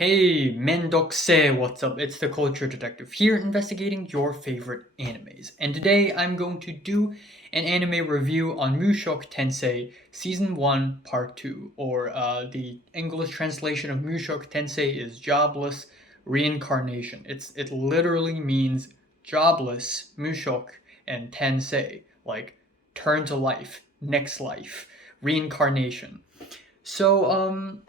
Hey, Mendokse, what's up? It's the Culture Detective here, investigating your favorite animes. And today I'm going to do an anime review on Mushoku Tensei Season 1, Part 2, or the English translation of Mushoku Tensei is Jobless Reincarnation. It literally means jobless, Mushoku, and Tensei, like turn to life, next life, reincarnation. So,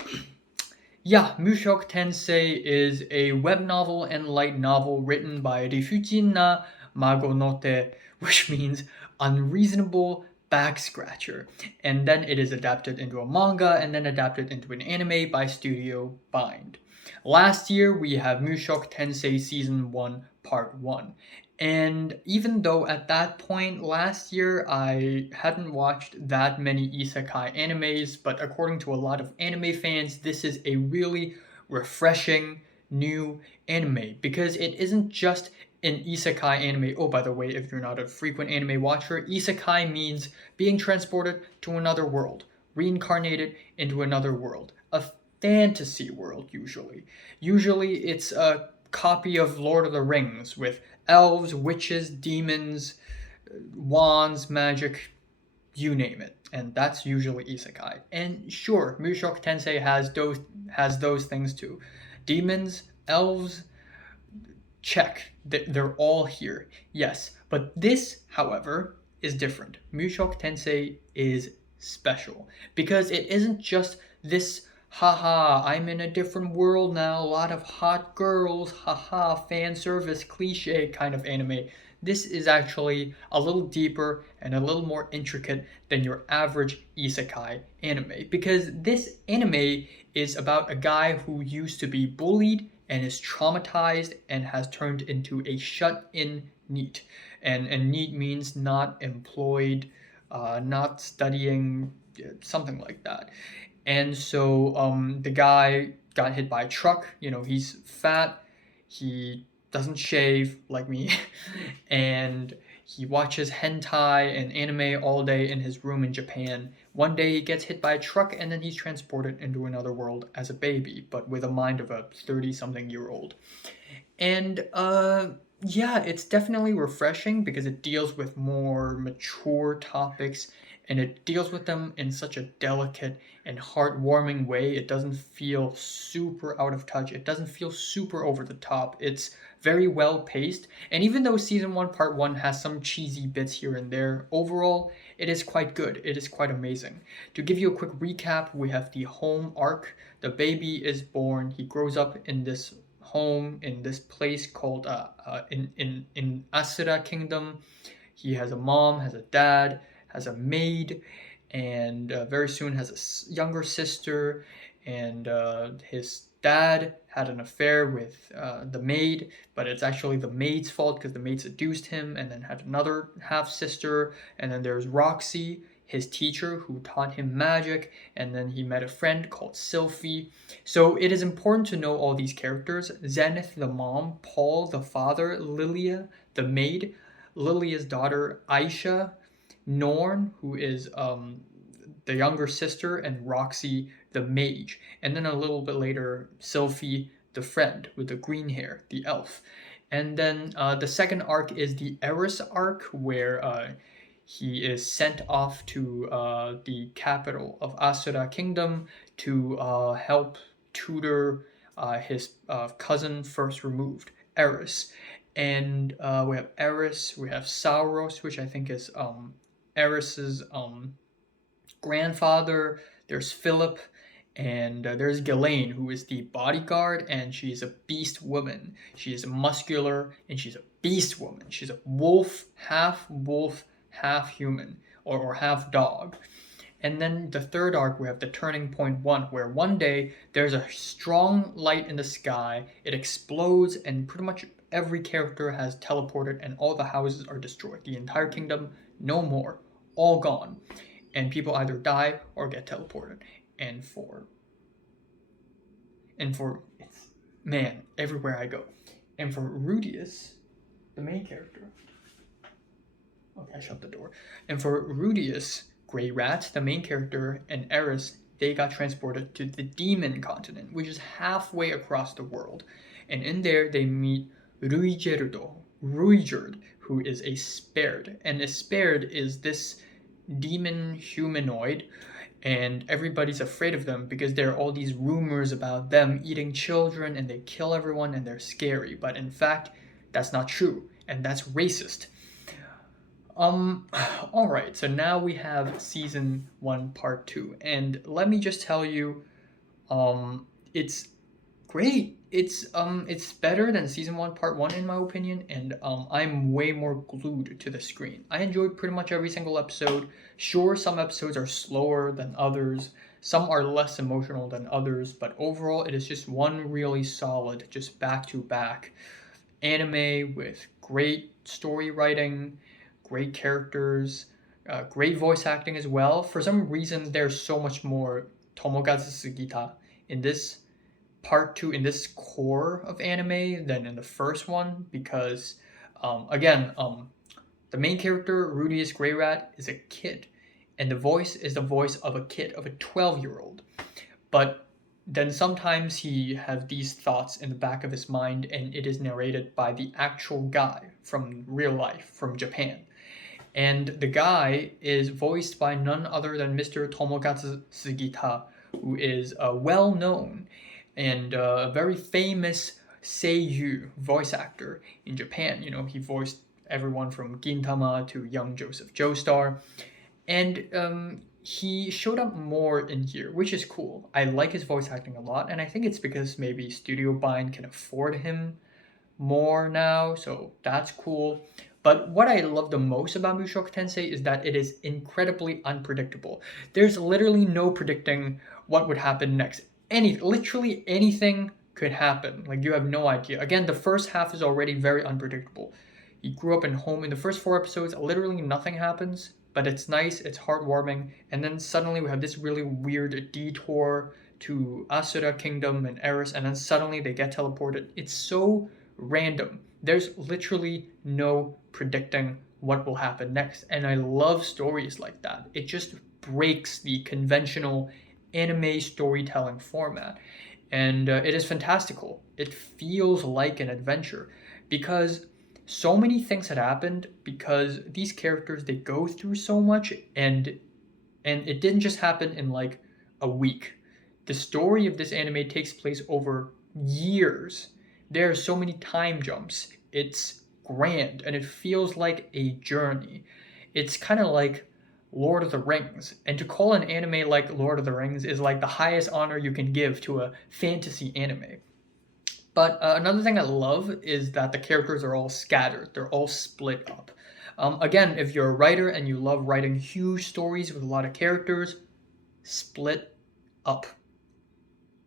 yeah, Mushoku Tensei is a web novel and light novel written by Rifujin na Magonote, which means unreasonable back scratcher. And then it is adapted into a manga and then adapted into an anime by Studio Bind. Last year we have Mushoku Tensei Season 1 Part 1. And even though at that point last year I hadn't watched that many isekai animes, but according to a lot of anime fans, this is a really refreshing new anime because it isn't just an isekai anime. Oh, by the way, if you're not a frequent anime watcher, isekai means being transported to another world, reincarnated into another world, a fantasy world usually. Usually it's a copy of Lord of the Rings with elves, witches, demons, wands, magic, you name it. And that's usually isekai. And sure, Mushoku Tensei has those things too. Demons, elves, check. They're all here. Yes, but this, however, is different. Mushoku Tensei is special because it isn't just this haha, I'm in a different world now, a lot of hot girls, haha, fan service cliche kind of anime. This is actually a little deeper and a little more intricate than your average isekai anime because this anime is about a guy who used to be bullied and is traumatized and has turned into a shut-in NEET. And NEET means not employed, not studying, something like that. And so the guy got hit by a truck. You know, he's fat, he doesn't shave like me, and he watches hentai and anime all day in his room in Japan. One day he gets hit by a truck and then he's transported into another world as a baby, but with a mind of a 30 something year old. And yeah, it's definitely refreshing because it deals with more mature topics and it deals with them in such a delicate and heartwarming way. It doesn't feel super out of touch. It doesn't feel super over the top. It's very well paced. And even though season 1 part 1 has some cheesy bits here and there, overall it is quite good. It is quite amazing. To give you a quick recap, we have the home arc. The baby is born. He grows up in this home in this place called in Asura Kingdom. He has a mom, has a dad, has a maid, and very soon has a younger sister. And his dad had an affair with the maid, but it's actually the maid's fault because the maid seduced him, and then had another half sister. And then there's Roxy, his teacher, who taught him magic, and then he met a friend called Sylphie. So it is important to know all these characters. Zenith, the mom, Paul, the father, Lilia, the maid, Lilia's daughter, Aisha, Norn, who is the younger sister, and Roxy, the mage. And then a little bit later, Sylphie, the friend with the green hair, the elf. And then the second arc is the Eris arc, where he is sent off to the capital of Asura Kingdom to help tutor his cousin first removed, Eris. And we have Eris, we have Sauros, which I think is Eris's grandfather. There's Philip, and there's Ghislaine, who is the bodyguard, and she's a beast woman. She is muscular, and she's a beast woman. She's a wolf, half human, or half dog. And then the third arc, we have the turning point 1, where one day there's a strong light in the sky, it explodes, and pretty much every character has teleported, and all the houses are destroyed. The entire kingdom, no more, all gone. And people either die or get teleported. And for man, everywhere I go. And for Rudius, the main character. Okay, I shut the door. And for Rudius, Grey Rat, the main character, and Eris, they got transported to the demon continent, which is halfway across the world. And in there, they meet Ruijerd, who is a Sperd. And a Sperd is this demon humanoid, and everybody's afraid of them because there are all these rumors about them eating children and they kill everyone and they're scary. But in fact, that's not true, and that's racist. Alright, so now we have season 1, part 2, and let me just tell you, it's great. It's better than season 1, part 1 in my opinion, and I'm way more glued to the screen. I enjoyed pretty much every single episode. Sure, some episodes are slower than others, some are less emotional than others, but overall it is just one really solid, just back-to-back anime with great story writing, great characters, great voice acting as well. For some reason, there's so much more Tomokazu Sugita in this part 2, in this core of anime, than in the first one, because again, the main character, Rudius Grey Rat, is a kid, and the voice is the voice of a kid, of a 12-year-old. But then sometimes he has these thoughts in the back of his mind, and it is narrated by the actual guy from real life, from Japan. And the guy is voiced by none other than Mr. Tomokazu Sugita, who is well-known and a very famous seiyuu voice actor in Japan. You know, he voiced everyone from Gintama to young Joseph Joestar. And he showed up more in here, which is cool. I like his voice acting a lot, and I think it's because maybe Studio Bind can afford him more now, so that's cool. But what I love the most about Mushoku Tensei is that it is incredibly unpredictable. There's literally no predicting what would happen next. Literally anything could happen. Like, you have no idea. Again, the first half is already very unpredictable. He grew up in home. In the first 4 episodes, literally nothing happens, but it's nice, it's heartwarming, and then suddenly we have this really weird detour to Asura Kingdom and Eris, and then suddenly they get teleported. It's so random. There's literally no predicting what will happen next, and I love stories like that. It just breaks the conventional anime storytelling format, and it is fantastical. It feels like an adventure because so many things had happened, because these characters, they go through so much, and it didn't just happen in like a week. The story of this anime takes place over years. There are so many time jumps. It's grand, and it feels like a journey. It's kind of like Lord of the Rings, and to call an anime like Lord of the Rings is like the highest honor you can give to a fantasy anime. But another thing I love is that the characters are all scattered. They're all split up. Again, if you're a writer and you love writing huge stories with a lot of characters, split up.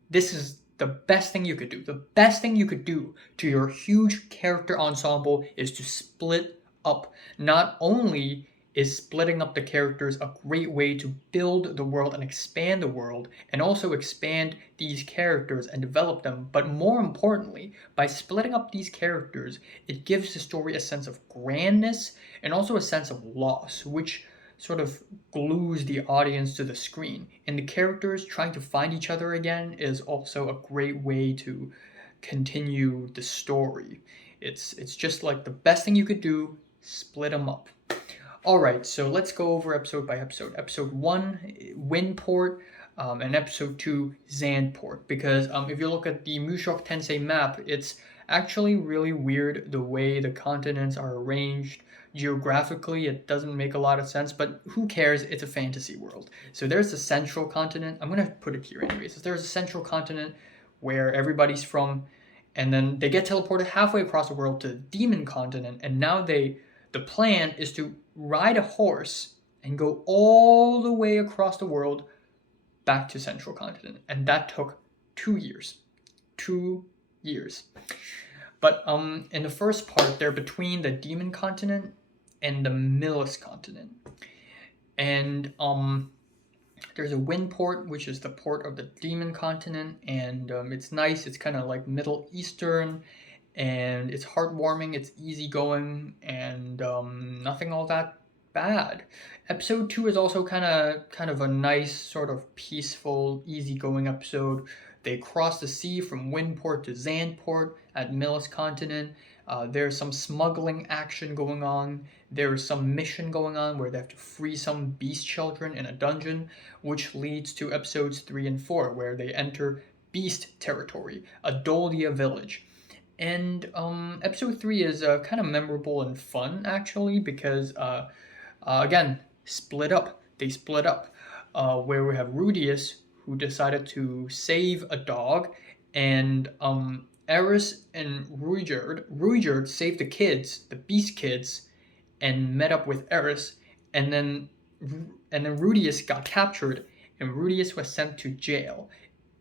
This is the best thing you could do. The best thing you could do to your huge character ensemble is to split up. Not only is splitting up the characters a great way to build the world and expand the world, and also expand these characters and develop them, but more importantly, by splitting up these characters, it gives the story a sense of grandness and also a sense of loss, which sort of glues the audience to the screen. And the characters trying to find each other again is also a great way to continue the story. It's just like the best thing you could do, split them up. Alright, so let's go over episode by episode. Episode 1, Windport, and episode 2, Zandport. Because if you look at the Mushoku Tensei map, it's actually really weird the way the continents are arranged. Geographically, it doesn't make a lot of sense, but who cares? It's a fantasy world. So there's the central continent. I'm going to put it here anyways. So there's a central continent where everybody's from, and then they get teleported halfway across the world to the demon continent, and now the plan is to ride a horse and go all the way across the world back to central continent, and that took 2 years. 2 years. But in the first part, they're between the demon continent and the Millis continent, and there's a Windport, which is the port of the demon continent, and it's nice. It's kind of like Middle Eastern, and it's heartwarming, it's easygoing, and nothing all that bad. Episode 2 is also kind of a nice, sort of peaceful, easygoing episode. They cross the sea from Windport to Zandport at Millis Continent. There's some smuggling action going on. There's some mission going on where they have to free some beast children in a dungeon, which leads to episodes 3 and 4, where they enter beast territory, Adolia village. And episode 3 is kind of memorable and fun, actually, because, again, split up. They split up, where we have Rudius, who decided to save a dog, and Eris and Ruijerd saved the kids, the beast kids, and met up with Eris, and then Rudius got captured, and Rudius was sent to jail,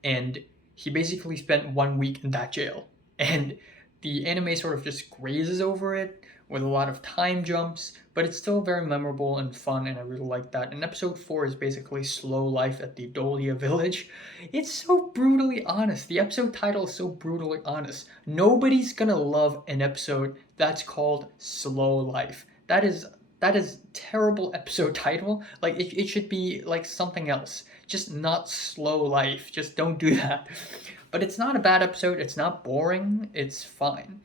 and he basically spent 1 week in that jail, and the anime sort of just grazes over it with a lot of time jumps, but it's still very memorable and fun, and I really like that. And episode 4 is basically slow life at the Adolia village. It's so brutally honest. The episode title is so brutally honest. Nobody's gonna love an episode that's called Slow Life. That is terrible episode title. Like it should be like something else. Just not Slow Life. Just don't do that. But it's not a bad episode. It's not boring. It's fine.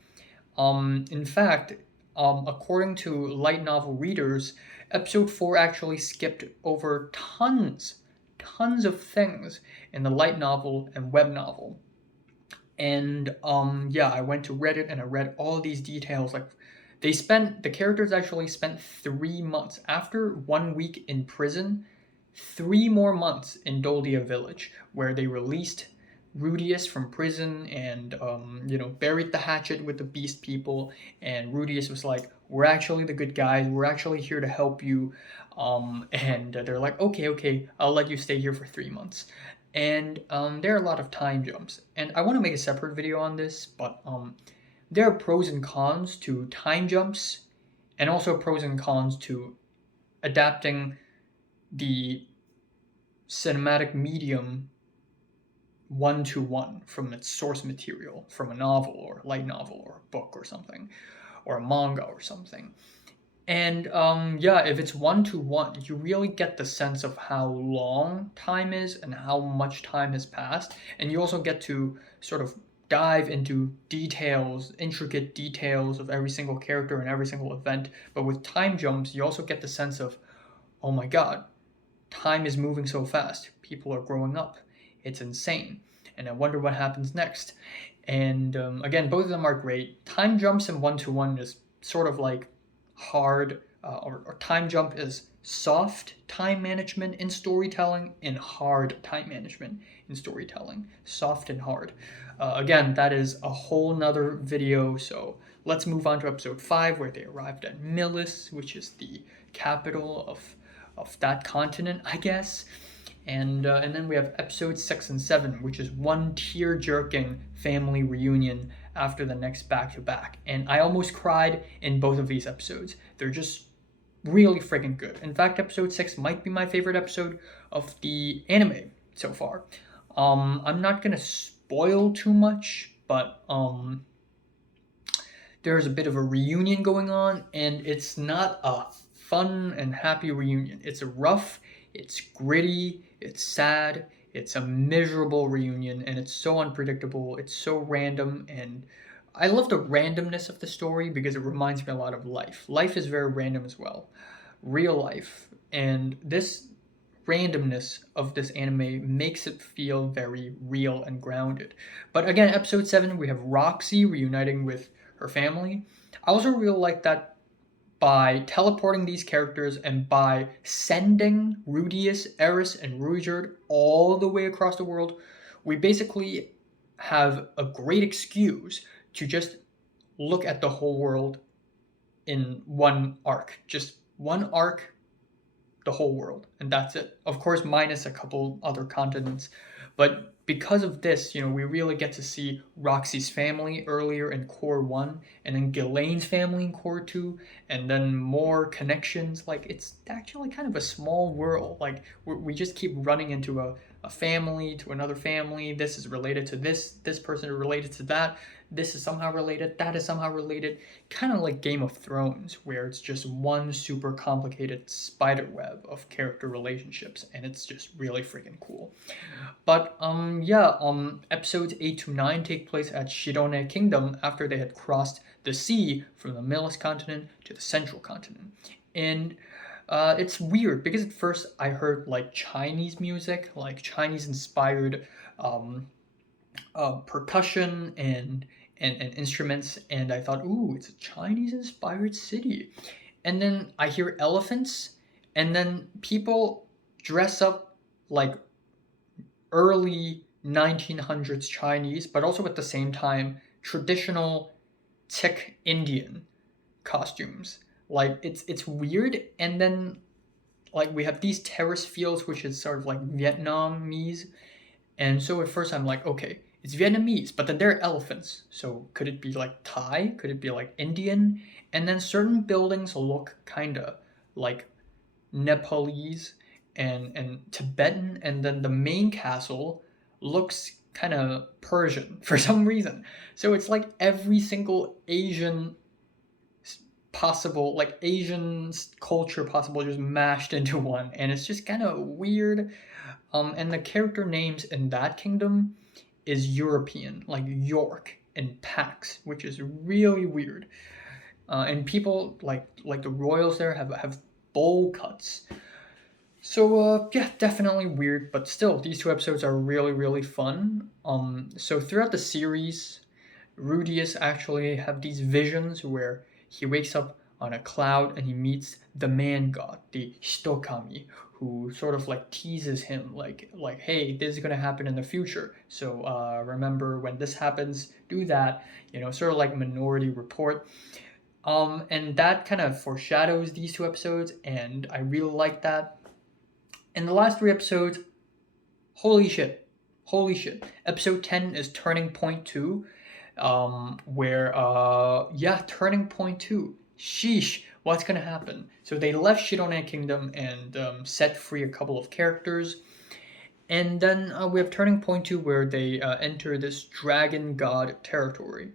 In fact, according to light novel readers, episode 4 actually skipped over tons of things in the light novel and web novel. And yeah, I went to Reddit and I read all these details. Like, the characters actually spent 3 months after 1 week in prison, 3 more months in Dolia village, where they released Rudius from prison and buried the hatchet with the beast people, and Rudius was like, we're actually the good guys, we're actually here to help you, and they're like, okay, I'll let you stay here for 3 months. And there are a lot of time jumps, and I want to make a separate video on this, but there are pros and cons to time jumps, and also pros and cons to adapting the cinematic medium 1-to-1 from its source material, from a novel or a light novel or a book or something, or a manga or something. And yeah, if it's 1-to-1, you really get the sense of how long time is and how much time has passed, and you also get to sort of dive into details, intricate details of every single character and every single event. But with time jumps, you also get the sense of, oh my god, time is moving so fast, people are growing up, it's insane, and I wonder what happens next. And again, both of them are great. Time jumps in 1-to-1 is sort of like hard, or time jump is soft time management in storytelling and hard time management in storytelling. Soft and hard. Again, that is a whole nother video, so let's move on to episode 5, where they arrived at Millis, which is the capital of that continent, I guess. And then we have episode 6 and 7, which is one tear-jerking family reunion after the next back-to-back. And I almost cried in both of these episodes. They're just really freaking good. In fact, episode 6 might be my favorite episode of the anime so far. I'm not going to spoil too much, but there's a bit of a reunion going on, and it's not a fun and happy reunion. It's rough, it's gritty, it's sad, it's a miserable reunion, and it's so unpredictable, it's so random, and I love the randomness of the story because it reminds me a lot of life. Life is very random as well. Real life. And this randomness of this anime makes it feel very real and grounded. But again, episode 7, we have Roxy reuniting with her family. I also really like that by teleporting these characters and by sending Rudius, Eris, and Ruijerd all the way across the world, we basically have a great excuse to just look at the whole world in one arc. Just one arc, the whole world, and that's it. Of course, minus a couple other continents. But because of this, we really get to see Roxy's family earlier in Core 1, and then Ghislaine's family in Core 2, and then more connections. Like, it's actually kind of a small world. Like, we just keep running into a family to another family. This is related to this person is related to that. This is somehow related, that is somehow related. Kind of like Game of Thrones, where it's just one super complicated spider web of character relationships, and it's just really freaking cool. But yeah, episodes 8 to 9 take place at Shirone Kingdom after they had crossed the sea from the Milis continent to the central continent. And it's weird because at first I heard like Chinese music, like Chinese inspired um, percussion and instruments, and I thought, ooh, it's a Chinese inspired city. And then I hear elephants, and then people dress up like early 1900s Chinese, but also at the same time traditional Sikh Indian costumes. Like it's weird, and then like we have these terrace fields, which is sort of like Vietnamese, and so at first I'm like, okay, it's Vietnamese, but then there are elephants, so could it be like Thai? Could it be like Indian? And then certain buildings look kinda like Nepalese and Tibetan, and then the main castle looks kind of Persian for some reason. So it's like every single Asian possible, like Asian culture possible, just mashed into one, and it's just kind of weird. And the character names in that kingdom is European, like York and Pax, which is really weird. And people like the royals there have bowl cuts. So yeah, definitely weird, but still, these two episodes are really fun. So throughout the series, Rudius actually have these visions where he wakes up on a cloud and he meets the man god, the Shitokami, who sort of like teases him like hey, this is gonna happen in the future. So remember when this happens, do that. You know, sort of like Minority Report. And that kind of foreshadows these two episodes, and I really like that. And the last three episodes, holy shit. Holy shit. Episode 10 is Turning Point 2, where, yeah, Turning Point 2. Sheesh, what's gonna happen? So they left Shirone Kingdom and set free a couple of characters. And then we have Turning Point 2, where they enter this dragon god territory.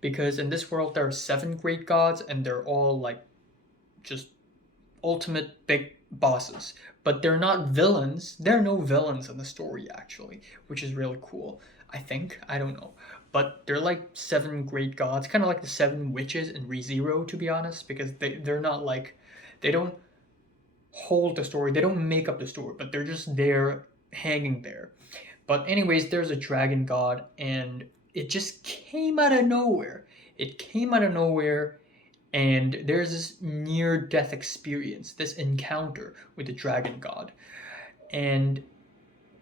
Because in this world, there are 7 great gods, and they're all like just ultimate big bosses, but they're not villains. There are no villains in the story actually, which is really cool. I think, I don't know, but they're like 7 great gods, kind of like the 7 witches in ReZero, to be honest, because they're not like, they don't hold the story, they don't make up the story, but they're just there, hanging there. But anyways, there's a dragon god, and it just came out of nowhere. It came out of nowhere, and there's this near death experience, this encounter with the dragon god. And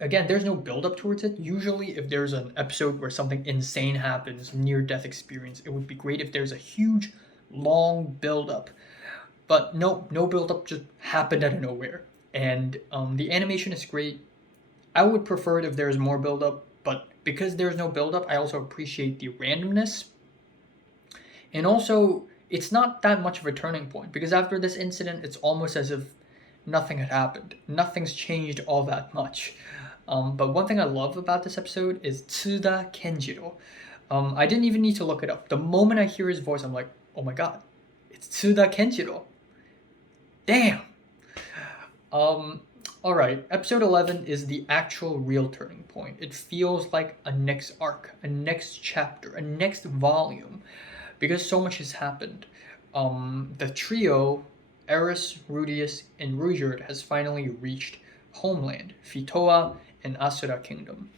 again, there's no build up towards it. Usually, if there's an episode where something insane happens, near death experience, it would be great if there's a huge, long build up. But no build up, just happened out of nowhere. And the animation is great. I would prefer it if there's more build up, but because there's no build up, I also appreciate the randomness. And also, it's not that much of a turning point because after this incident, it's almost as if nothing had happened. Nothing's changed all that much. But one thing I love about this episode is Tsuda Kenjiro. I didn't even need to look it up. The moment I hear his voice, I'm like, oh my god, it's Tsuda Kenjiro. Damn. Alright, episode 11 is the actual real turning point. It feels like a next arc, a next chapter, a next volume, because so much has happened. The trio, Eris, Rudius, and Ruijerd, has finally reached homeland, Fitoa and Asura Kingdom.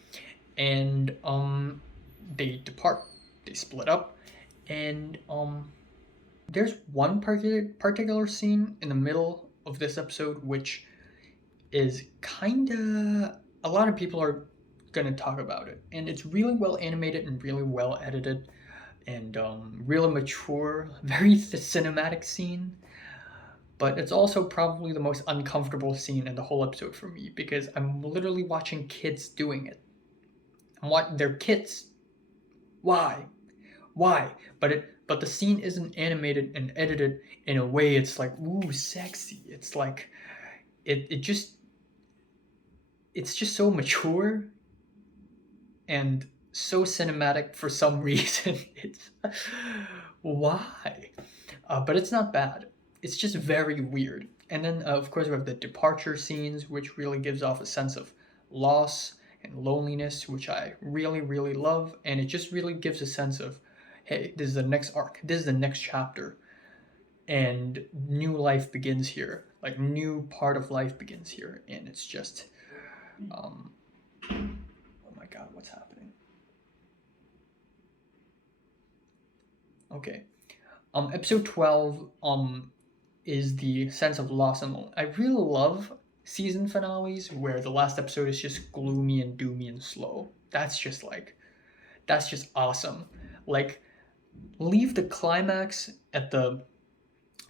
And they depart, they split up, and there's one particular scene in the middle of this episode which is kinda, a lot of people are gonna talk about it, and it's really well animated and really well edited, and really mature, very cinematic scene. But it's also probably the most uncomfortable scene in the whole episode for me because I'm literally watching kids doing it. They're kids. Why? Why? But the scene isn't animated and edited in a way it's like ooh sexy. It's like it just it's just so mature and so cinematic for some reason. It's why? But it's not bad. It's just very weird. And then, of course, we have the departure scenes, which really gives off a sense of loss and loneliness, which I really, really love. And it just really gives a sense of, hey, this is the next arc, this is the next chapter, and new life begins here. Like, new part of life begins here. And it's just, oh my god, what's happening? Okay. Episode 12 is the sense of loss and loneliness. I really love season finales where the last episode is just gloomy and doomy and slow. That's just awesome. Like, leave the climax at the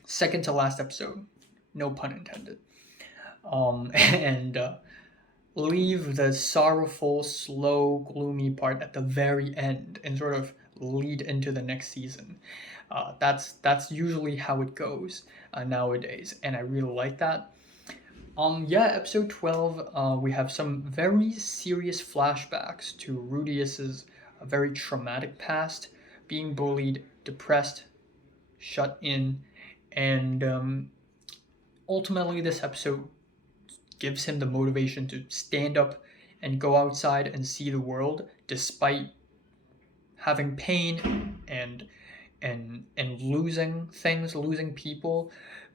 second to last episode, no pun intended. And leave the sorrowful, slow, gloomy part at the very end and sort of lead into the next season. That's usually how it goes nowadays, and I really like that. Yeah, episode 12, we have some very serious flashbacks to Rudius's very traumatic past, being bullied, depressed, shut in, and ultimately this episode gives him the motivation to stand up and go outside and see the world despite having pain and losing things, losing people,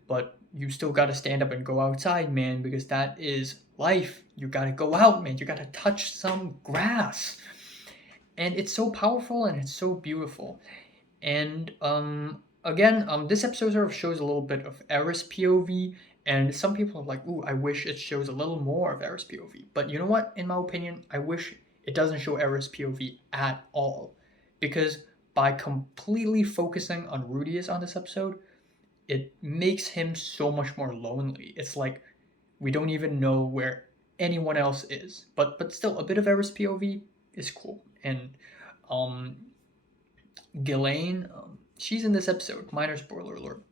but you still got to stand up and go outside, man, because that is life. You got to go out, man. You got to touch some grass. And it's so powerful and it's so beautiful. And again, this episode sort of shows a little bit of Eris POV, and some people are like, ooh, I wish it shows a little more of Eris POV. But you know what? In my opinion, I wish it doesn't show Eris POV at all. Because by completely focusing on Rudius on this episode, it makes him so much more lonely. It's like we don't even know where anyone else is. But still, a bit of Eris POV is cool. And Ghislaine, she's in this episode. Minor spoiler alert.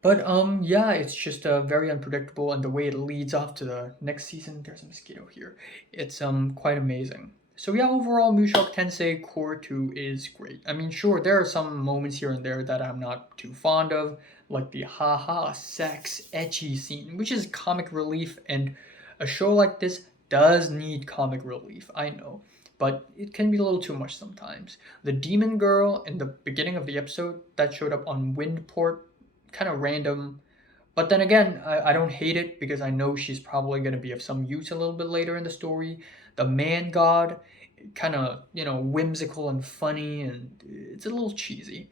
But yeah, it's just very unpredictable, and the way it leads off to the next season. There's a mosquito here. It's quite amazing. So yeah, overall, Mushoku Tensei Core 2 is great. I mean, sure, there are some moments here and there that I'm not too fond of, like the haha sex ecchi scene, which is comic relief, and a show like this does need comic relief, I know, but it can be a little too much sometimes. The demon girl in the beginning of the episode that showed up on Windport, kind of random. But then again, I don't hate it because I know she's probably going to be of some use a little bit later in the story. The man god, kind of, whimsical and funny, and it's a little cheesy.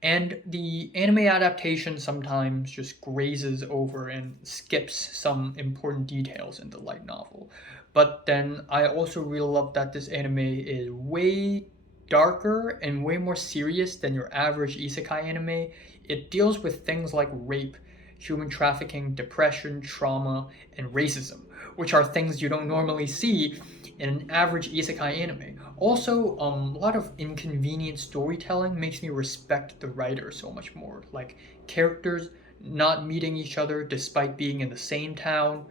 And the anime adaptation sometimes just grazes over and skips some important details in the light novel. But then I also really love that this anime is way darker and way more serious than your average isekai anime. It deals with things like rape, human trafficking, depression, trauma, and racism, which are things you don't normally see in an average isekai anime. Also, a lot of inconvenient storytelling makes me respect the writer so much more. Like characters not meeting each other despite being in the same town,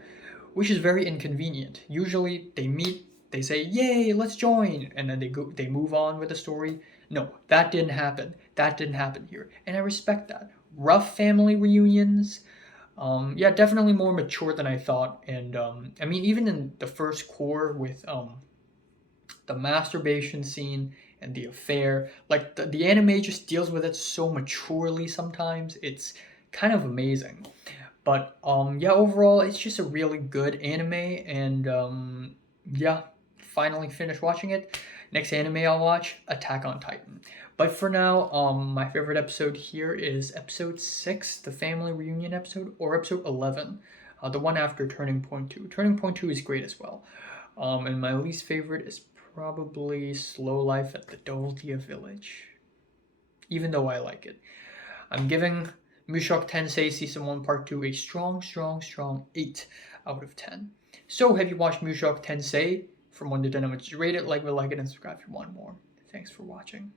which is very inconvenient. Usually they meet, they say, "Yay, let's join," and then they move on with the story. No, that didn't happen. That didn't happen here, and I respect that. Rough family reunions, yeah, definitely more mature than I thought. And I mean, even in the first core with the masturbation scene and the affair, like the anime just deals with it so maturely sometimes. It's kind of amazing. But yeah, overall, it's just a really good anime, and yeah, finally finished watching it. Next anime I'll watch, Attack on Titan. But for now, my favorite episode here is episode 6, the family reunion episode, or episode 11, the one after Turning Point 2. Turning Point 2 is great as well. And my least favorite is probably Slow Life at the Dovia Village, even though I like it. I'm giving Mushoku Tensei Season 1 Part 2 a strong, strong, strong 8 out of 10. So, have you watched Mushoku Tensei? From 1 to 10, how much you rate it? Like it, and subscribe if you want more. Thanks for watching.